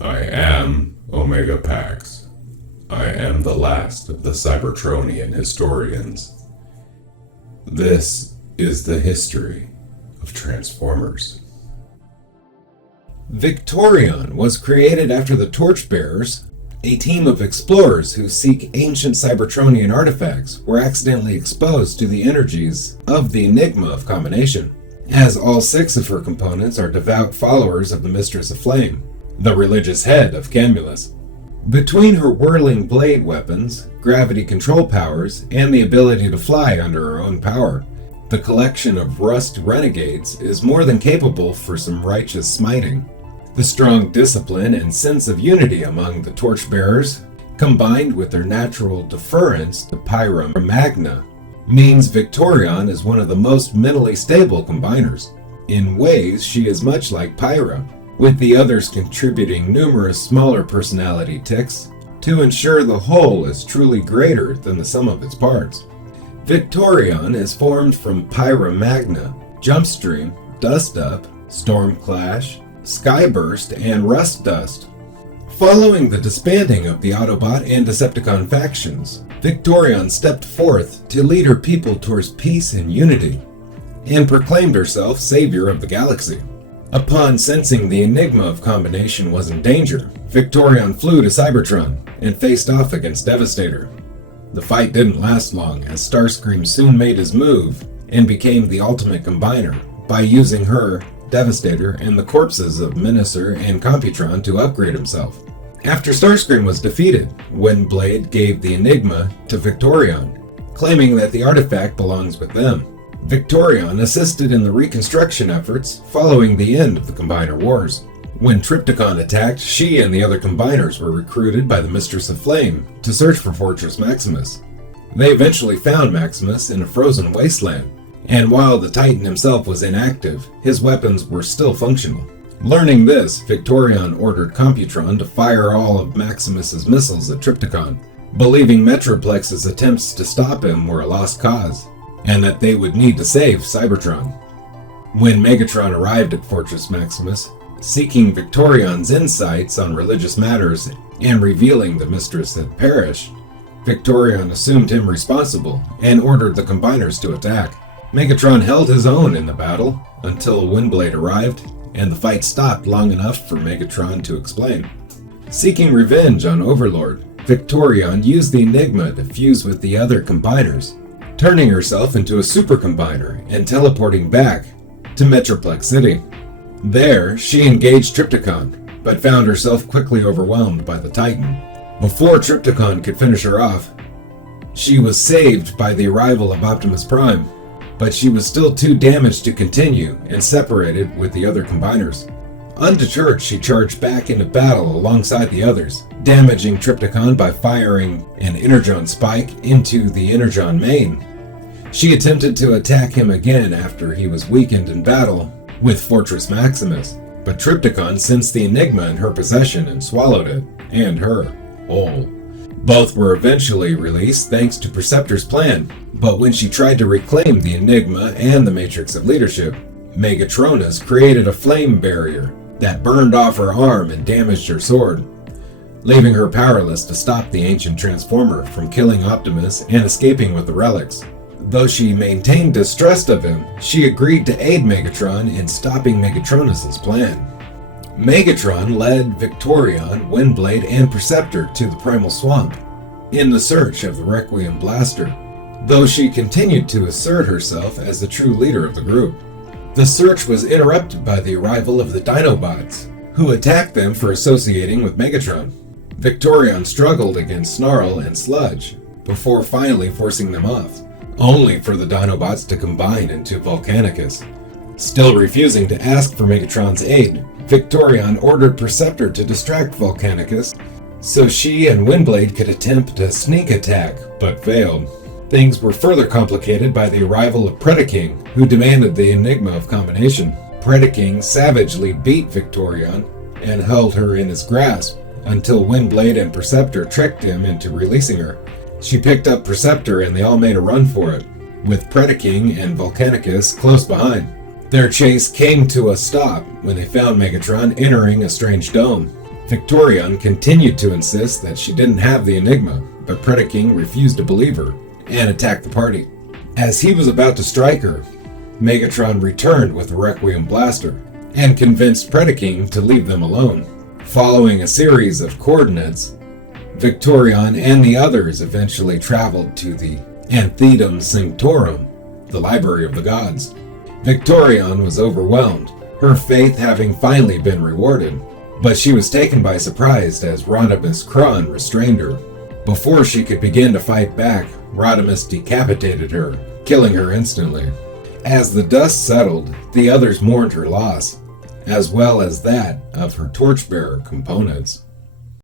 I am Omega Pax. I am the last of the Cybertronian historians. This is the history of Transformers. Victorion was created after the Torchbearers, a team of explorers who seek ancient Cybertronian artifacts, were accidentally exposed to the energies of the Enigma of Combination, as all 6 of her components are devout followers of the Mistress of Flame, the religious head of Caminus. Between her whirling blade weapons, gravity control powers, and the ability to fly under her own power, the collection of Rust Renegades is more than capable for some righteous smiting. The strong discipline and sense of unity among the Torchbearers, combined with their natural deference to Pyra Magna, means Victorion is one of the most mentally stable combiners. In ways, she is much like Pyra, with the others contributing numerous smaller personality tics to ensure the whole is truly greater than the sum of its parts. Victorion is formed from Pyra Magna, Jumpstream, Dust Up, Storm Clash, Skyburst, and Rust Dust. Following the disbanding of the Autobot and Decepticon factions, Victorion stepped forth to lead her people towards peace and unity, and proclaimed herself savior of the galaxy. Upon sensing the Enigma of Combination was in danger, Victorion flew to Cybertron and faced off against Devastator. The fight didn't last long, as Starscream soon made his move and became the ultimate combiner by using her, Devastator, and the corpses of Menacer and Computron to upgrade himself. After Starscream was defeated, Windblade gave the Enigma to Victorion, claiming that the artifact belongs with them. Victorion assisted in the reconstruction efforts following the end of the Combiner Wars. When Trypticon attacked, she and the other combiners were recruited by the Mistress of Flame to search for Fortress Maximus. They eventually found Maximus in a frozen wasteland, and while the Titan himself was inactive, his weapons were still functional. Learning this, Victorion ordered Computron to fire all of Maximus's missiles at Trypticon, believing Metroplex's attempts to stop him were a lost cause, and that they would need to save Cybertron. When Megatron arrived at Fortress Maximus, seeking Victorion's insights on religious matters and revealing the Mistress had perished, Victorion assumed him responsible and ordered the Combiners to attack. Megatron held his own in the battle until Windblade arrived, and the fight stopped long enough for Megatron to explain. Seeking revenge on Overlord, Victorion used the Enigma to fuse with the other Combiners, turning herself into a super combiner and teleporting back to Metroplex City. There, she engaged Trypticon, but found herself quickly overwhelmed by the Titan. Before Trypticon could finish her off, she was saved by the arrival of Optimus Prime, but she was still too damaged to continue and separated with the other combiners. Undeterred, she charged back into battle alongside the others, damaging Trypticon by firing an Energon spike into the Energon main. She attempted to attack him again after he was weakened in battle with Fortress Maximus, but Trypticon sensed the Enigma in her possession and swallowed it, and her, whole. Both were eventually released thanks to Perceptor's plan, but when she tried to reclaim the Enigma and the Matrix of Leadership, Megatronus created a flame barrier that burned off her arm and damaged her sword, leaving her powerless to stop the ancient Transformer from killing Optimus and escaping with the relics. Though she maintained distrust of him, she agreed to aid Megatron in stopping Megatronus' plan. Megatron led Victorion, Windblade, and Perceptor to the Primal Swamp in the search of the Requiem Blaster, though she continued to assert herself as the true leader of the group. The search was interrupted by the arrival of the Dinobots, who attacked them for associating with Megatron. Victorion struggled against Snarl and Sludge, before finally forcing them off, only for the Dinobots to combine into Volcanicus. Still refusing to ask for Megatron's aid, Victorion ordered Perceptor to distract Volcanicus so she and Windblade could attempt a sneak attack, but failed. Things were further complicated by the arrival of Predaking, who demanded the Enigma of Combination. Predaking savagely beat Victorion and held her in his grasp until Windblade and Perceptor tricked him into releasing her. She picked up Perceptor and they all made a run for it, with Predaking and Volcanicus close behind. Their chase came to a stop when they found Megatron entering a strange dome. Victorion continued to insist that she didn't have the Enigma, but Predaking refused to believe her and attacked the party. As he was about to strike her, Megatron returned with a Requiem blaster and convinced Predaking to leave them alone. Following a series of coordinates, Victorion and the others eventually traveled to the Anthetum Sanctorum, the Library of the Gods. Victorion was overwhelmed, her faith having finally been rewarded, but she was taken by surprise as Rodimus Kron restrained her. Before she could begin to fight back, Rodimus decapitated her, killing her instantly. As the dust settled, the others mourned her loss, as well as that of her Torchbearer components.